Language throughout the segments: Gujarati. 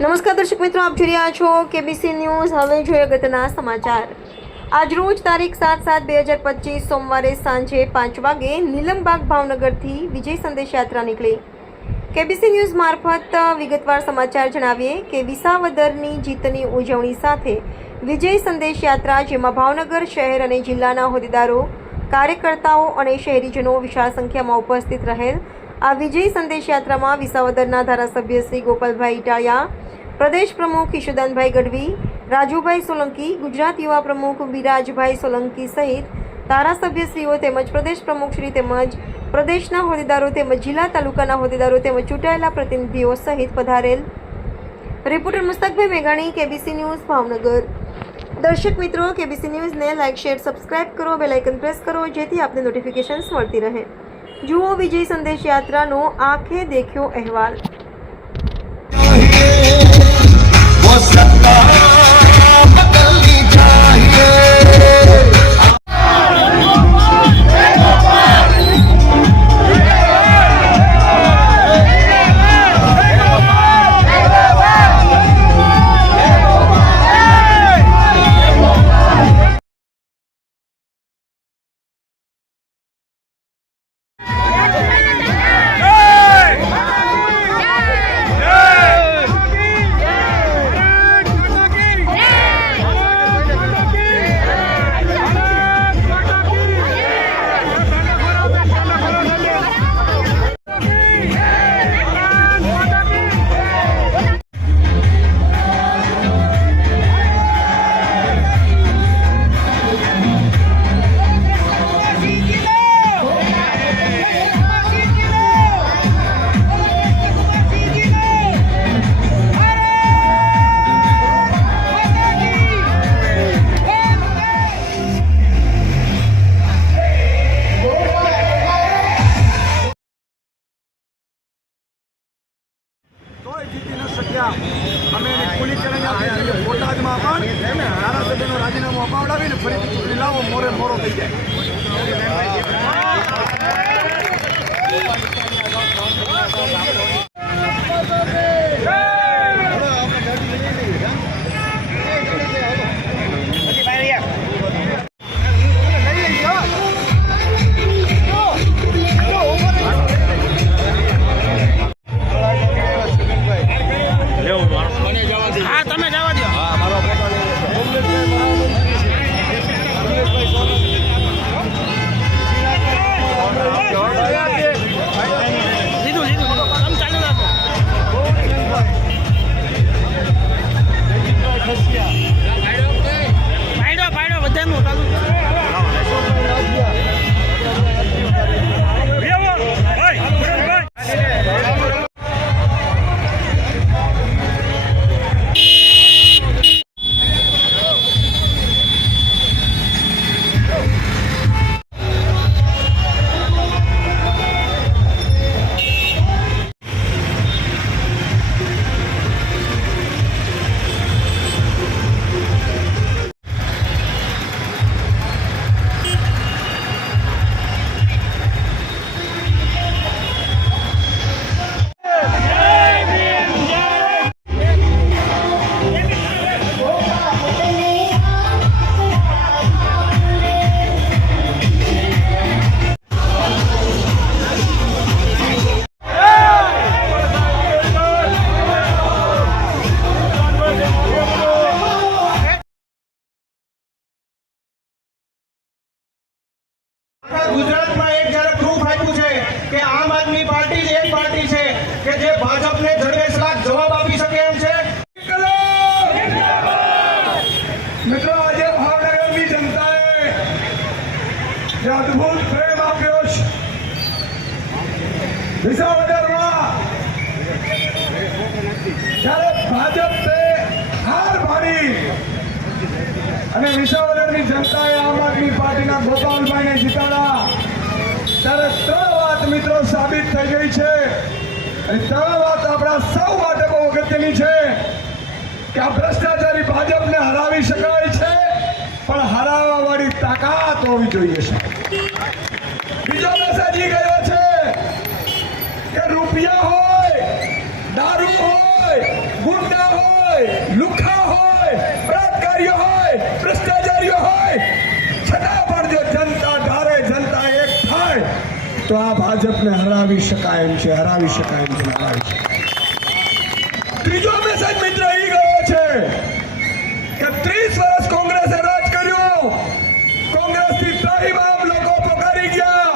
નમસ્કાર દર્શક મિત્રો, આપ જોઈ રહ્યા છો કેબીસી ન્યૂઝ। હવે જોઈએ અગત્યના સમાચાર। આજરોજ તારીખ 7/7/2025 સોમવારે સાંજે 5 વાગે નીલમબાગ ભાવનગરથી વિજય સંદેશ યાત્રા નીકળી। કેબીસી ન્યૂઝ મારફત વિગતવાર સમાચાર જણાવીએ કે વિસાવદરની જીતની ઉજવણી સાથે વિજય સંદેશ યાત્રા, જેમાં ભાવનગર શહેર અને જિલ્લાના હોદ્દેદારો, કાર્યકર્તાઓ અને શહેરીજનો વિશાળ સંખ્યામાં ઉપસ્થિત રહેલ આ વિજય સંદેશ યાત્રામાં વિસાવદરના ધારાસભ્ય શ્રી ગોપાલભાઈ ઇટાળિયા, પ્રદેશ પ્રમુખ ઈશુદાનભાઈ ગઢવી, રાજુભાઈ સોલંકી, ગુજરાત યુવા પ્રમુખ વિરાજભાઈ સોલંકી સહિત ધારાસભ્યશ્રીઓ તેમજ પ્રદેશ પ્રમુખશ્રી તેમજ પ્રદેશના હોદ્દેદારો તેમજ જિલ્લા તાલુકાના હોદ્દેદારો તેમજ ચૂંટાયેલા પ્રતિનિધિઓ સહિત પધારેલ। રિપોર્ટર મુસ્તકભાઈ મેઘાણી, કેબીસી ન્યૂઝ, ભાવનગર। દર્શક મિત્રો, કેબીસી ન્યૂઝને લાઇક, શેર, સબસ્ક્રાઇબ કરો, બેલ આઇકન પ્રેસ કરો, જેથી આપને નોટિફિકેશન્સ મળતી રહે। જુઓ વિજય સંદેશ યાત્રાનો આંખે દેખ્યો અહેવાલ। જીતી ન શક્યા, અમે પોલીસ ચલાવી બોટાદમાં પણ ધારાસભ્યનું રાજીનામું અપાવડાવીને ફરીથી ચૂંટણી લાવો, મોરે મોરો થઈ ગુજરાતમાં એક જ્યારે પ્રૂફ આપ્યું છે કે આમ આદમી પાર્ટી જ એક પાર્ટી છે કે જે ભાજપને જડબેસ લાખ જવાબ આપી શકે એમ છે। મિત્રો, આજે ભાવનગરની જનતાએ જે અદભુત પ્રેમ આપ્યો છે વિસાવદરમાં, જ્યારે ભાજપે હાર માની અને વિસાવદરની જનતાએ આમ આદમી પાર્ટીના ગોપાલભાઈને જીતાડા, ત્યારે 3 વાત મિત્રો સાબિત થઈ ગઈ છે। અને 3 વાત આપણા સૌ માટે બહુ અગત્યની છે કે આ ભ્રષ્ટાચારી ભાજપને હરાવી શકાય છે, પણ હરાવવા વાળી તાકાત હોવી જોઈએ છે। બીજો મેસેજ એ ગયો છે કે રૂપિયા હોય, દારૂ હોય, ગુંડા તો આ ભાજપને હરાવી શકાય એમ છે, હરાવી શકાય એમ છે, હરાવી શકાય. ત્રીજો મેસેજ મિત્ર એ ગયો છે કે 30 વર્ષ કોંગ્રેસે રાજ કર્યું. કોંગ્રેસથી તમામ લોકો પોકારી ગયા,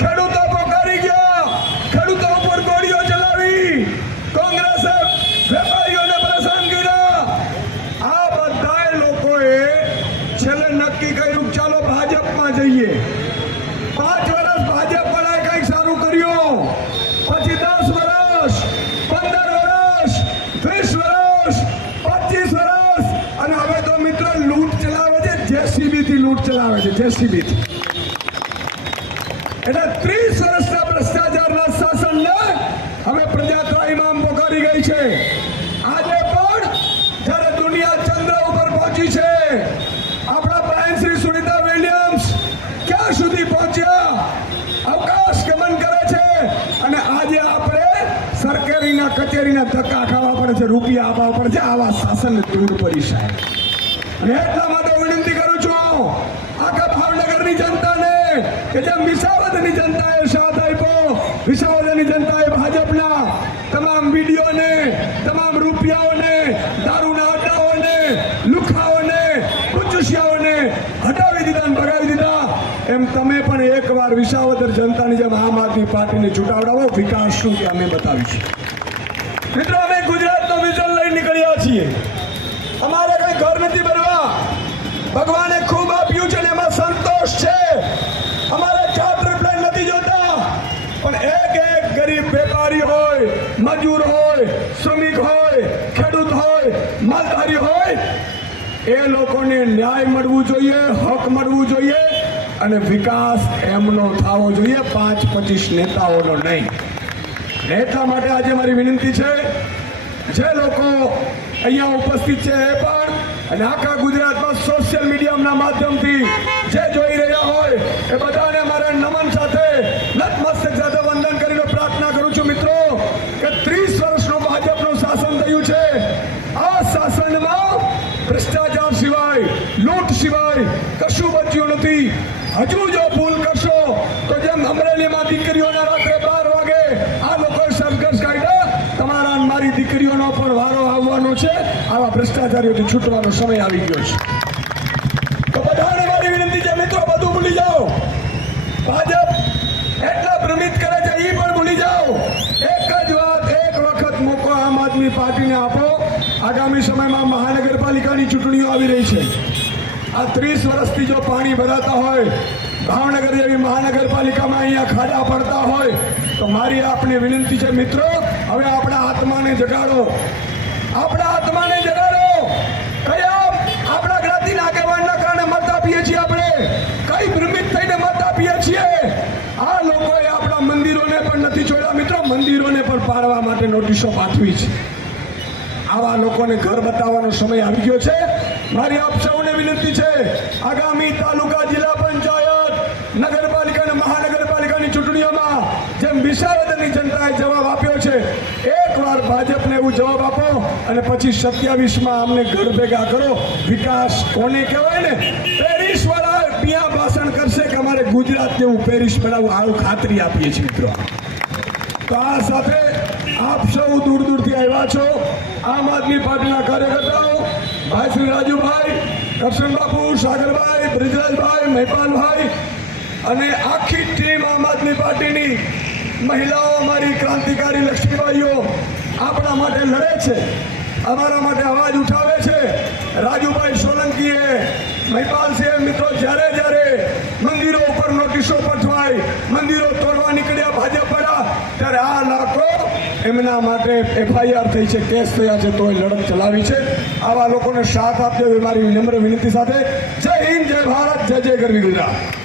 ખેડૂતો પોકારી ગયા, ખેડૂતો ઉપર ગોળીઓ ચલાવી, કોંગ્રેસે વેપારીઓને પરેશાન કર્યા. આ બધા લોકોએ છેલ્લે નક્કી કર્યું કે ચાલો ભાજપમાં જઈએ. 5 વર્ષ ભાજપ વાળાએ કંઈક સારું કર્યું, પછી 10 વર્ષ, 15 વર્ષ, 20 વર્ષ, 25 વર્ષ, અને હવે તો મિત્રો લૂંટ ચલાવે છે, જેસીબી થી લૂંટ ચલાવે છે, જેસીબી થી. એટલે 30 વર્ષના ભ્રષ્ટાચારના શાસનને હવે પ્રજા ત્રાહિમામ પોકારી ગઈ છે. આજે પણ જ્યારે દુનિયા ચંદ્ર ઉપર પહોંચી છે, આપણા બહેન શ્રી સુનિતા વિલિયમ્સ ક્યાં સુધી પહોંચ્યા, અવકાશ ગમન કરે છે, અને આજે આપણે સરકારીના કચેરીના ધક્કા ખાવા પડે છે, રૂપિયા આપવા પડે છે. આવા શાસનને દૂર પડી સાહેબ. અને એટલા માટે વિનંતી કરું છું આખા ભાવનગરની જનતાને કે જેમ વિસાવદરની જનતાએ સાથ આપ્યો, વિસાવદરની જનતાએ ભાજપના તમામ વિડીયોને, તમામ રૂપિયાઓને, દારૂના અડ્ડાઓને, લુખાઓને, કુચુસિયાઓને હટાવી દીધા અને ભગાવી દીધા, એમ તમે પણ એકવાર વિસાવદર જનતાની જેમ આમ આદમી પાર્ટીને ચૂંટાવડાવો. વિકાસ શું કે અમે બતાવીશું. મિત્રો, અમે ગુજરાતનો વિઝન લઈને નીકળ્યા છીએ. અમારે કઈ ઘર નથી બનવા, ભગવાને ખૂબ આપ્યું છે ને એમાં સંતોષ છે. અમારે ચાર્ટર પ્લાન નથી જોતા, પણ એક ગરીબ વેપારી હોય, મજૂર હોય, શ્રમિક હોય, ખેડૂત હોય, માલધારી હોય, એ લોકોને ન્યાય મળવું જોઈએ, હક મળવું જોઈએ, અને વિકાસ એમનો થવો જોઈએ, 5-25 નેતાઓનો નહીં. એટલા માટે આજે મારી વિનંતી છે, જે લોકો અહીંયા ઉપસ્થિત છે એ પણ, અને આખા ગુજરાતમાં સોશિયલ મીડિયાના માધ્યમથી જે જોઈ રહ્યા હોય એ બધાને મારા નમન સાથે, નતમસ્તક સાથે વંદન કરીને પ્રાર્થના કરું છું મિત્રો કે 30 વર્ષનું ભાજપનું શાસન થયું છે. આ શાસનમાં ભ્રષ્ટાચાર સિવાય, લૂંટ સિવાય કશું બચ્યું નથી. હજુ જો ભૂલ કરશો તો જેમ અમરેલીમાં દીકરીઓના રાત્રે 12 વાગે આ લોકોએ સરઘસ કાઢ્યા, તમારા અને મારી દીકરીઓનો પણ વારો આવવાનો છે. આવા ભ્રષ્ટાચારીઓથી છૂટવાનો સમય આવી ગયો છે. તો બધાને મારી વિનંતી છે મિત્રો, બધું ભૂલી જાઓ. ભાજપ એટલા ભ્રમિત કરે છે એ પણ ભૂલી જાઓ. એક જ વાત, એક વખત મોકો આમ આદમી પાર્ટીને આપો. આગામી સમયમાં મહાનગરપાલિકાની ચૂંટણીઓ આવી રહી છે. આ 30 વર્ષથી જો પાણી ભરાતા હોય, ભાવનગર જેવી મહાનગરપાલિકામાં અહીંયા ખાડા પડતા હોય, તો મારી આપને વિનંતી છે મિત્રો, હવે આપણા આત્માને જગાડો, આપણા આત્માને જગાડો. કયા આપણા જ્ઞાતિના આગેવાનના કારણે મત આપીએ છીએ આપણે, કઈ ભ્રમિત થઈને મત આપીએ છીએ. આ લોકોએ આપણા મંદિરોને પણ નથી છોડ્યા મિત્રો, મંદિરોને પણ પાડવા માટે નોટિસો પાઠવી છે. આવા લોકોને ઘર બતાવવાનો સમય આવી ગયો છે. મારી આપ સૌને વિનંતી છે, આગામી તાલુકા, જિલ્લા પંચાયત, નગરપાલિકા અને મહાનગરપાલિકાની ચૂંટણીઓમાં જેમ વિસાવદરની જનતાએ જવાબ આપ્યો છે, એકવાર ભાજપને એવું જવાબ આપો, અને પછી 27માં અમને ઘર ભેગા કરો. વિકાસ કોને કહેવાય ને, પેરિસ વાળા ત્યાં ભાષણ કરશે કે અમારે ગુજરાત જેવું પેરિસ બનાવવું, આવું ખાતરી આપીએ છીએ મિત્રો. તો આ સાથે આપ સૌ દૂર દૂરથી આવ્યા છો, આમ આદમી પાર્ટીના કાર્યકર્તાઓ, ભાઈ શ્રી રાજુભાઈ, કરશનબાપુ, સાગરભાઈ, બ્રિજરાજભાઈ, મહિપાલભાઈ અને આખી ટીમ આમ આદમી પાર્ટીની મહિલાઓ, અમારી ક્રાંતિકારી લક્ષ્મીભાઈઓ આપણા માટે લડે છે, અમારા માટે અવાજ ઉઠાવે છે. રાજુભાઈ સોલંકીએ, મહિપાલસિંહ મિત્રો જ્યારે જ્યારે મંદિરો ઉપર નોટિસો પઠવાય, મંદિરો તોડવા નીકળ્યા ભાજપવાળા, ત્યારે આ લાખો એમના માટે FIR થઈ છે, કેસ થયા છે, તોય લડત ચલાવી છે. આવા લોકોને સાથ આપજો એ મારી નમ્ર વિનંતી સાથે. જય હિન્દ, જય ભારત, જય જય ગરવી ગુજરાત.